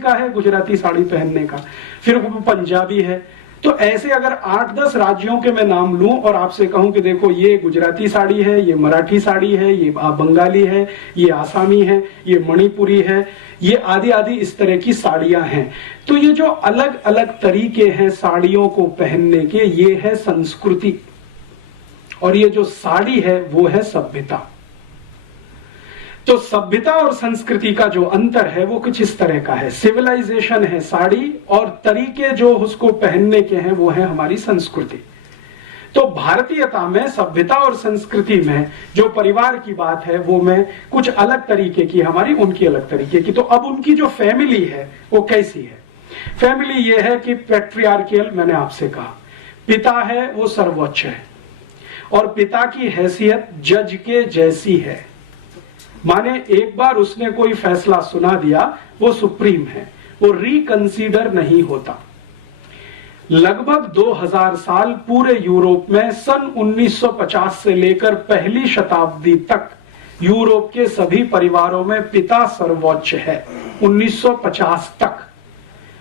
तरीका है गुजराती साड़ी पहनने का, फिर वो पंजाबी है। तो ऐसे अगर 8-10 राज्यों के मैं नाम लूं और आपसे कहूं कि देखो ये गुजराती साड़ी है, ये मराठी साड़ी है, ये बंगाली है, ये आसामी है, ये मणिपुरी है, ये आदि आदि इस तरह की साड़ियां हैं, तो ये जो अलग अलग तरीके हैं साड़ियों को पहनने के, ये है संस्कृति। और ये जो साड़ी है वो है सभ्यता। तो सभ्यता और संस्कृति का जो अंतर है वो कुछ इस तरह का है। सिविलाइजेशन है साड़ी और तरीके जो उसको पहनने के हैं वो है हमारी संस्कृति। तो भारतीयता में सभ्यता और संस्कृति में जो परिवार की बात है वो में कुछ अलग तरीके की, हमारी उनकी अलग तरीके की। तो अब उनकी जो फैमिली है वो कैसी है? फैमिली ये है कि पैट्रियार्कियल, मैंने आपसे कहा, पिता है वो सर्वोच्च है और पिता की हैसियत जज के जैसी है। माने एक बार उसने कोई फैसला सुना दिया वो सुप्रीम है, वो रिकंसीडर नहीं होता। लगभग 2000 साल पूरे यूरोप में सन 1950 से लेकर पहली शताब्दी तक यूरोप के सभी परिवारों में पिता सर्वोच्च है, 1950 तक।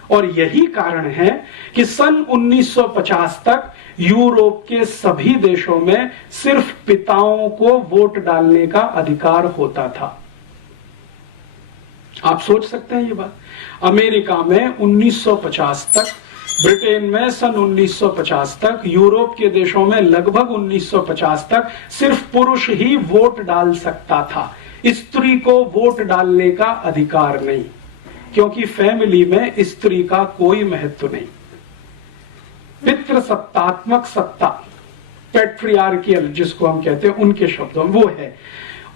और यही कारण है कि सन 1950 तक यूरोप के सभी देशों में सिर्फ पिताओं को वोट डालने का अधिकार होता था। आप सोच सकते हैं ये बात? अमेरिका में 1950 तक, ब्रिटेन में सन 1950 तक, यूरोप के देशों में लगभग 1950 तक सिर्फ पुरुष ही वोट डाल सकता था, स्त्री को वोट डालने का अधिकार नहीं, क्योंकि फैमिली में स्त्री का कोई महत्व नहीं। पितृसत्तात्मक सत्ता, पैट्रियार्कियल जिसको हम कहते हैं, उनके शब्दों में वो है।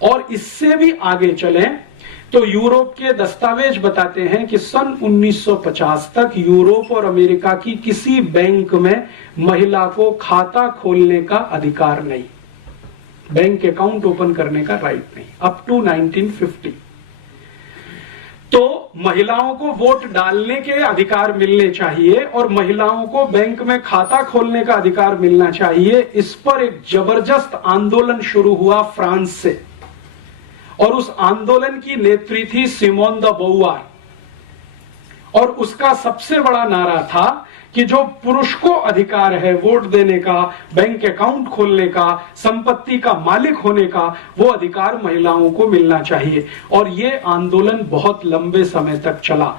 और इससे भी आगे चलें तो यूरोप के दस्तावेज बताते हैं कि सन 1950 तक यूरोप और अमेरिका की किसी बैंक में महिला को खाता खोलने का अधिकार नहीं, बैंक अकाउंट ओपन करने का राइट नहीं, अप टू 1950। तो महिलाओं को वोट डालने के अधिकार मिलने चाहिए और महिलाओं को बैंक में खाता खोलने का अधिकार मिलना चाहिए। इस पर एक जबरदस्त आंदोलन शुरू हुआ फ्रांस से, और उस आंदोलन की नेत्री थी सिमोन द बोवार। और उसका सबसे बड़ा नारा था कि जो पुरुष को अधिकार है वोट देने का, बैंक अकाउंट खोलने का, संपत्ति का मालिक होने का, वो अधिकार महिलाओं को मिलना चाहिए। और ये आंदोलन बहुत लंबे समय तक चला।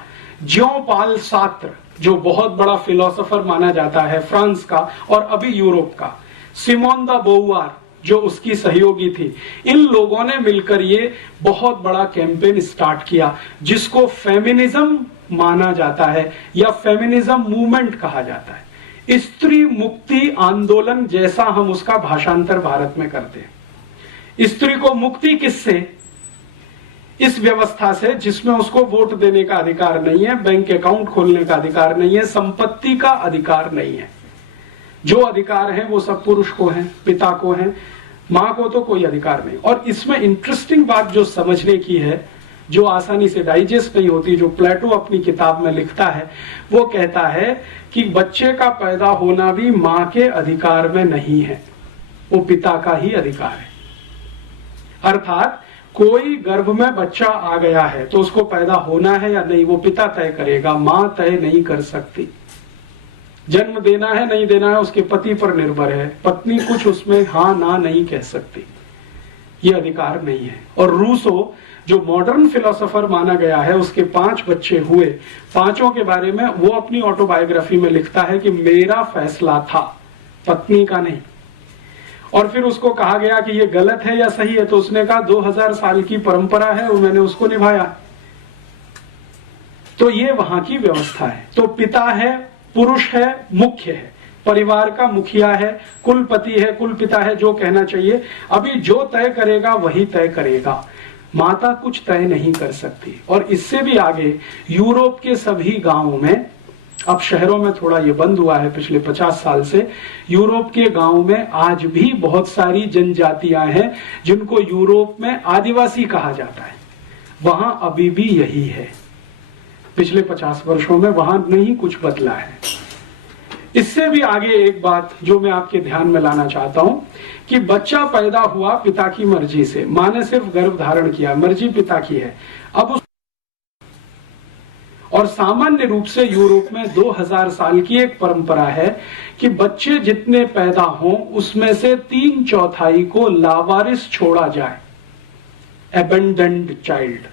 ज्यों पाल सार्त्र, जो बहुत बड़ा फिलोसोफर माना जाता है फ्रांस का और अभी यूरोप का, सिमोन द बोवार जो उसकी सहयोगी थी, इन लोगों ने मिलकर ये बहुत बड़ा कैंपेन स्टार्ट किया जिसको फेमिनिज्म माना जाता है या फेमिनिज्म मूवमेंट कहा जाता है। स्त्री मुक्ति आंदोलन जैसा हम उसका भाषांतर भारत में करते हैं। स्त्री को मुक्ति किससे? इस व्यवस्था से जिसमें उसको वोट देने का अधिकार नहीं है, बैंक अकाउंट खोलने का अधिकार नहीं है, संपत्ति का अधिकार नहीं है। जो अधिकार है वो सब पुरुष को है, पिता को है, मां को तो कोई अधिकार नहीं। और इसमें इंटरेस्टिंग बात जो समझने की है, जो आसानी से डाइजेस्ट नहीं होती, जो प्लेटो अपनी किताब में लिखता है, वो कहता है कि बच्चे का पैदा होना भी मां के अधिकार में नहीं है, वो पिता का ही अधिकार है। अर्थात कोई गर्भ में बच्चा आ गया है तो उसको पैदा होना है या नहीं वो पिता तय करेगा, मां तय नहीं कर सकती। जन्म देना है नहीं देना है उसके पति पर निर्भर है, पत्नी कुछ उसमें हाँ ना नहीं कह सकती, ये अधिकार नहीं है। और रूसो जो मॉडर्न फिलोसोफर माना गया है, उसके 5 बच्चे हुए, पांचों के बारे में वो अपनी ऑटोबायोग्राफी में लिखता है कि मेरा फैसला था, पत्नी का नहीं। और फिर उसको कहा गया कि ये गलत है या सही है, तो उसने कहा 2000 साल की परंपरा है और मैंने उसको निभाया। तो ये वहां की व्यवस्था है। तो पिता है, पुरुष है, मुख्य है, परिवार का मुखिया है, कुलपति है, कुलपिता है, जो कहना चाहिए। अभी जो तय करेगा वही तय करेगा, माता कुछ तय नहीं कर सकती। और इससे भी आगे यूरोप के सभी गांवों में, अब शहरों में थोड़ा ये बंद हुआ है पिछले 50 साल से, यूरोप के गांवों में आज भी बहुत सारी जनजातियां हैं जिनको यूरोप में आदिवासी कहा जाता है। वहां अभी भी यही है, पिछले 50 वर्षों में वहां नहीं कुछ बदला है। इससे भी आगे एक बात जो मैं आपके ध्यान में लाना चाहता हूं कि बच्चा पैदा हुआ पिता की मर्जी से, मां ने सिर्फ गर्भ धारण किया, मर्जी पिता की है। अब और सामान्य रूप से यूरोप में 2000 साल की एक परंपरा है कि बच्चे जितने पैदा हों उसमें से 3/4 को लावारिस छोड़ा जाए, एबेंडन्ड चाइल्ड।